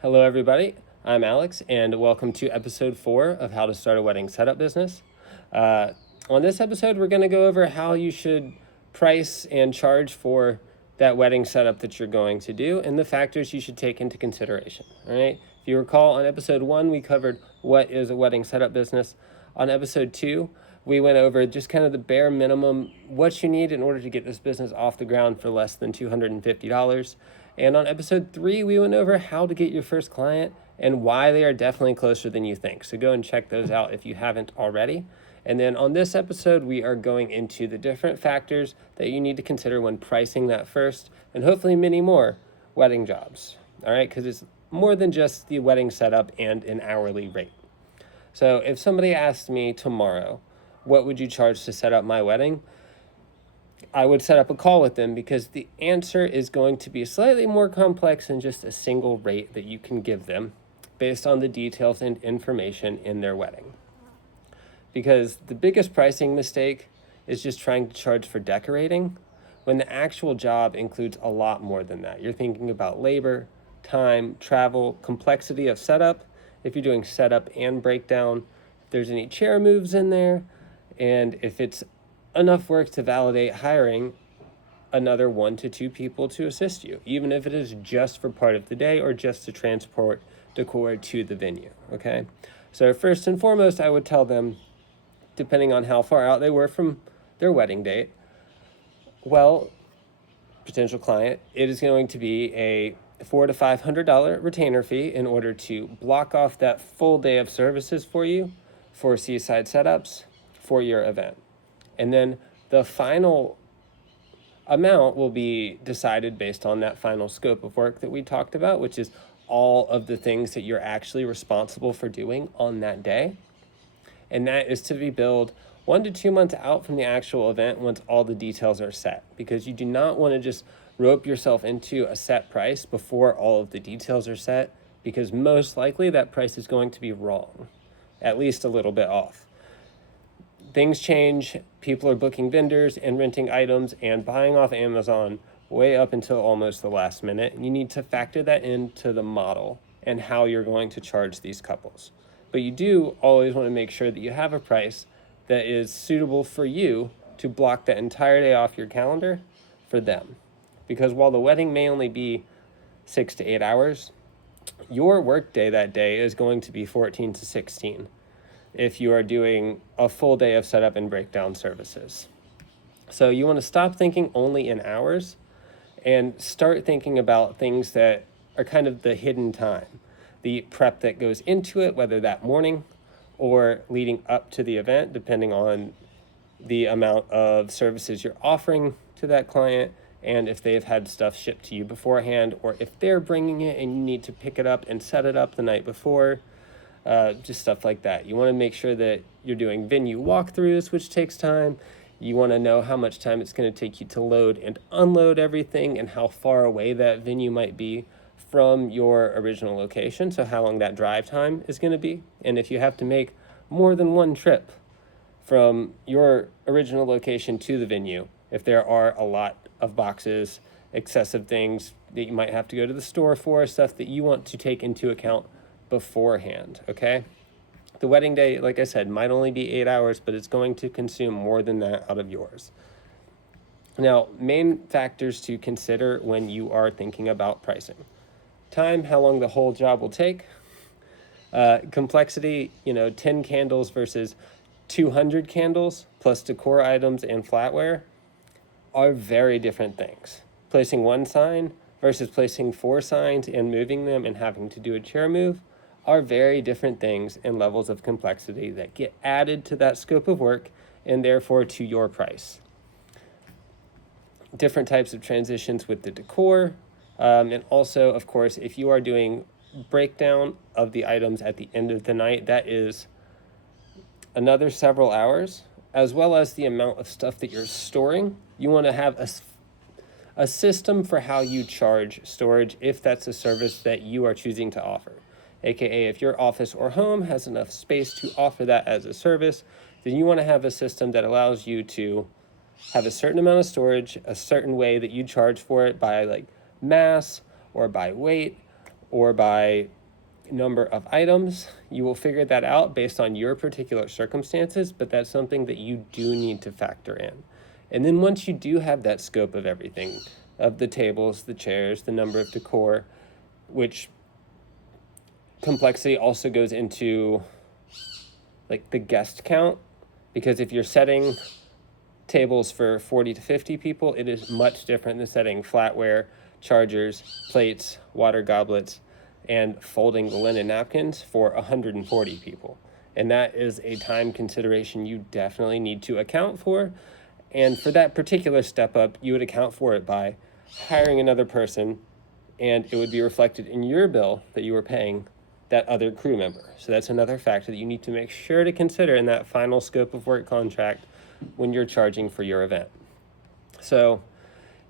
Hello, everybody. I'm Alex, and welcome to episode 4 of How to Start a Wedding Setup Business. On this episode, we're going to go over how you should price and charge for that wedding setup that you're going to do and the factors you should take into consideration. All right. If you recall, on episode 1, we covered what is a wedding setup business. On episode 2, we went over just kind of the bare minimum, what you need in order to get this business off the ground for less than $250. And on episode 3, we went over how to get your first client and why they are definitely closer than you think. So go and check those out if you haven't already. And then on this episode, we are going into the different factors that you need to consider when pricing that first and hopefully many more wedding jobs. All right, because it's more than just the wedding setup and an hourly rate. So if somebody asked me tomorrow, what would you charge to set up my wedding? I would set up a call with them because the answer is going to be slightly more complex than just a single rate that you can give them based on the details and information in their wedding. Because the biggest pricing mistake is just trying to charge for decorating when the actual job includes a lot more than that. You're thinking about labor, time, travel, complexity of setup. If you're doing setup and breakdown, if there's any chair moves in there, and if it's enough work to validate hiring another 1 to 2 people to assist you, even if it is just for part of the day or just to transport decor to the venue, okay? So first and foremost, I would tell them, depending on how far out they were from their wedding date, well, potential client, it is going to be a $400 to $500 retainer fee in order to block off that full day of services for you for seaside setups for your event. And then the final amount will be decided based on that final scope of work that we talked about, which is all of the things that you're actually responsible for doing on that day. And that is to be billed 1 to 2 months out from the actual event once all the details are set, because you do not want to just rope yourself into a set price before all of the details are set, because most likely that price is going to be wrong, at least a little bit off. Things change, people are booking vendors and renting items and buying off Amazon way up until almost the last minute. You need to factor that into the model and how you're going to charge these couples. But you do always want to make sure that you have a price that is suitable for you to block that entire day off your calendar for them. Because while the wedding may only be 6 to 8 hours, your work day that day is going to be 14 to 16 if you are doing a full day of setup and breakdown services. So you want to stop thinking only in hours and start thinking about things that are kind of the hidden time, the prep that goes into it, whether that morning or leading up to the event, depending on the amount of services you're offering to that client, and if they've had stuff shipped to you beforehand, or if they're bringing it and you need to pick it up and set it up the night before. Just stuff like that. You want to make sure that you're doing venue walkthroughs, which takes time. You want to know how much time it's going to take you to load and unload everything and how far away that venue might be from your original location, so how long that drive time is going to be. And if you have to make more than one trip from your original location to the venue, if there are a lot of boxes, excessive things that you might have to go to the store for, stuff that you want to take into account beforehand, okay? The wedding day, like I said, might only be 8 hours, but it's going to consume more than that out of yours. Now, main factors to consider when you are thinking about pricing. Time, how long the whole job will take. Complexity, 10 candles versus 200 candles plus decor items and flatware are very different things. Placing one sign versus placing 4 signs and moving them and having to do a chair move are very different things and levels of complexity that get added to that scope of work and therefore to your price. Different types of transitions with the decor, and also, of course, if you are doing breakdown of the items at the end of the night, that is another several hours, as well as the amount of stuff that you're storing. You want to have a system for how you charge storage if that's a service that you are choosing to offer. AKA, if your office or home has enough space to offer that as a service, then you want to have a system that allows you to have a certain amount of storage, a certain way that you charge for it by like mass or by weight or by number of items. You will figure that out based on your particular circumstances, but that's something that you do need to factor in. And then once you do have that scope of everything, of the tables, the chairs, the number of decor, which complexity also goes into like the guest count, because if you're setting tables for 40 to 50 people, it is much different than setting flatware, chargers, plates, water goblets, and folding the linen napkins for 140 people. And that is a time consideration you definitely need to account for. And for that particular step up, you would account for it by hiring another person, and it would be reflected in your bill that you were paying that other crew member. So that's another factor that you need to make sure to consider in that final scope of work contract when you're charging for your event. So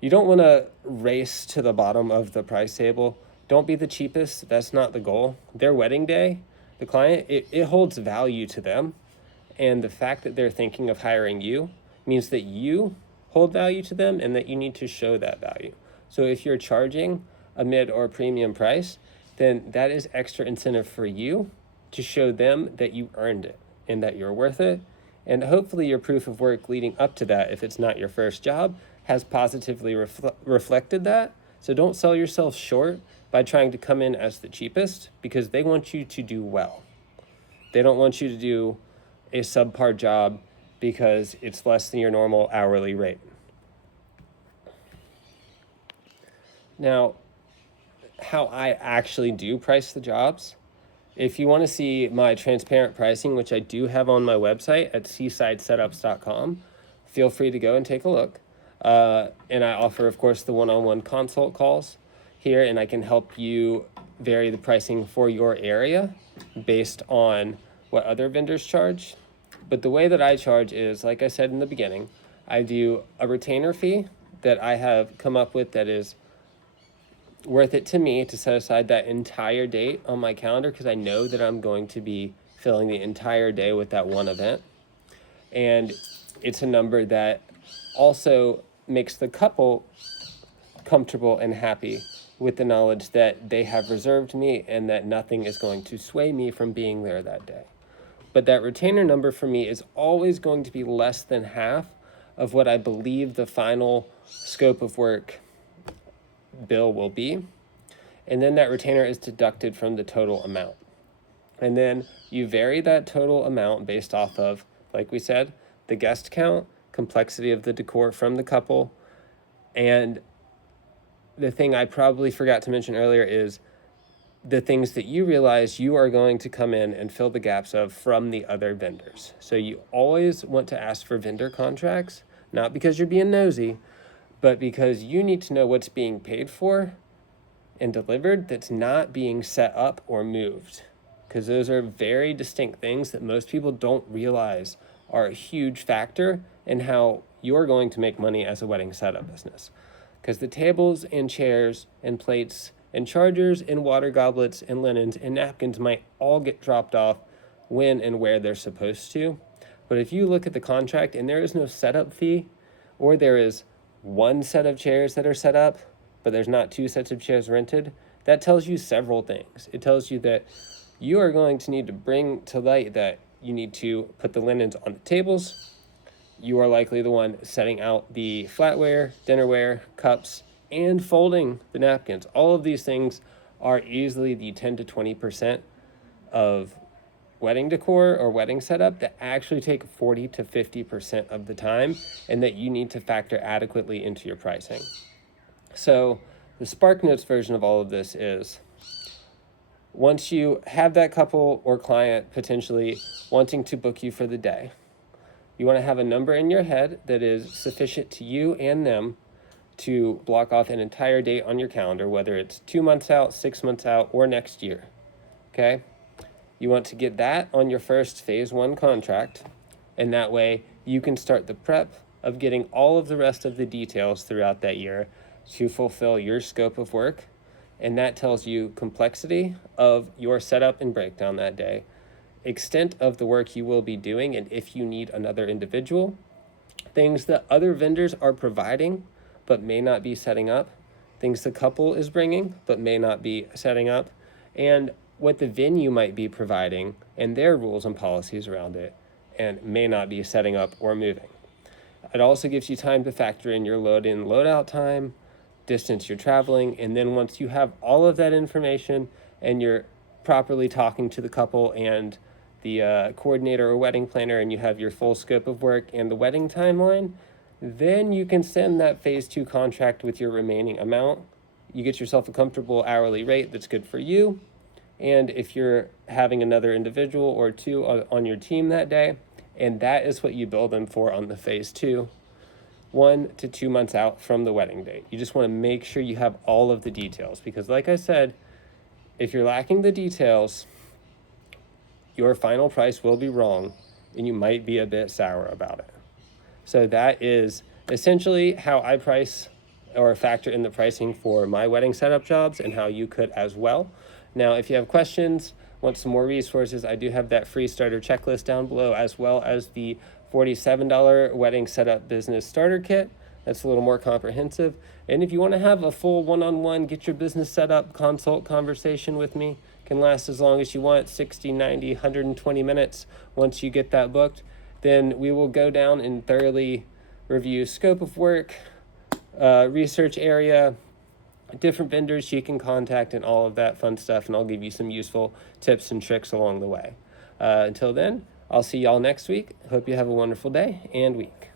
you don't want to race to the bottom of the price table. Don't be the cheapest. That's not the goal. Their wedding day, the client, it holds value to them. And the fact that they're thinking of hiring you means that you hold value to them and that you need to show that value. So if you're charging a mid or premium price, then that is extra incentive for you to show them that you earned it and that you're worth it. And hopefully your proof of work leading up to that, if it's not your first job, has positively reflected that. So don't sell yourself short by trying to come in as the cheapest, because they want you to do well. They don't want you to do a subpar job because it's less than your normal hourly rate. Now, how I actually do price the jobs, if you want to see my transparent pricing, which I do have on my website at seasidesetups.com, feel free to go and take a look. And I offer, of course, the one-on-one consult calls here, and I can help you vary the pricing for your area based on what other vendors charge. But the way that I charge is, like I said in the beginning, I do a retainer fee that I have come up with that is worth it to me to set aside that entire date on my calendar, because I know that I'm going to be filling the entire day with that one event. And it's a number that also makes the couple comfortable and happy with the knowledge that they have reserved me and that nothing is going to sway me from being there that day. But that retainer number for me is always going to be less than half of what I believe the final scope of work bill will be. And then that retainer is deducted from the total amount. And then you vary that total amount based off of, like we said, the guest count, complexity of the decor from the couple, and the thing I probably forgot to mention earlier is the things that you realize you are going to come in and fill the gaps of from the other vendors. So you always want to ask for vendor contracts, not because you're being nosy, but because you need to know what's being paid for and delivered that's not being set up or moved. Because those are very distinct things that most people don't realize are a huge factor in how you're going to make money as a wedding setup business. Because the tables and chairs and plates and chargers and water goblets and linens and napkins might all get dropped off when and where they're supposed to. But if you look at the contract and there is no setup fee, or there is one set of chairs that are set up, but there's not two sets of chairs rented, that tells you several things. It tells you that you are going to need to bring to light that you need to put the linens on the tables. You are likely the one setting out the flatware, dinnerware, cups, and folding the napkins. All of these things are easily the 10 to 20% of wedding decor or wedding setup that actually take 40 to 50% of the time, and that you need to factor adequately into your pricing. So the SparkNotes version of all of this is, once you have that couple or client potentially wanting to book you for the day, you want to have a number in your head that is sufficient to you and them to block off an entire date on your calendar, whether it's 2 months out, 6 months out, or next year. Okay? You want to get that on your first phase 1 contract, and that way you can start the prep of getting all of the rest of the details throughout that year to fulfill your scope of work. And that tells you complexity of your setup and breakdown that day, extent of the work you will be doing, and if you need another individual, things that other vendors are providing but may not be setting up, things the couple is bringing but may not be setting up, and what the venue might be providing and their rules and policies around it and may not be setting up or moving. It also gives you time to factor in your load in, load out time, distance you're traveling, and then once you have all of that information and you're properly talking to the couple and the coordinator or wedding planner, and you have your full scope of work and the wedding timeline, then you can send that phase 2 contract with your remaining amount. You get yourself a comfortable hourly rate that's good for you. And if you're having another individual or two on your team that day, and that is what you bill them for on the phase 2, 1 to 2 months out from the wedding date. You just want to make sure you have all of the details, because like I said, if you're lacking the details, your final price will be wrong and you might be a bit sour about it. So that is essentially how I price or factor in the pricing for my wedding setup jobs, and how you could as well. Now, if you have questions, want some more resources, I do have that free starter checklist down below, as well as the $47 wedding setup business starter kit. That's a little more comprehensive. And if you want to have a full one-on-one, get your business set up consult conversation with me, can last as long as you want, 60, 90, 120 minutes. Once you get that booked, then we will go down and thoroughly review scope of work, research area, different vendors you can contact, and all of that fun stuff, and I'll give you some useful tips and tricks along the way. Until then, I'll see y'all next week. Hope you have a wonderful day and week.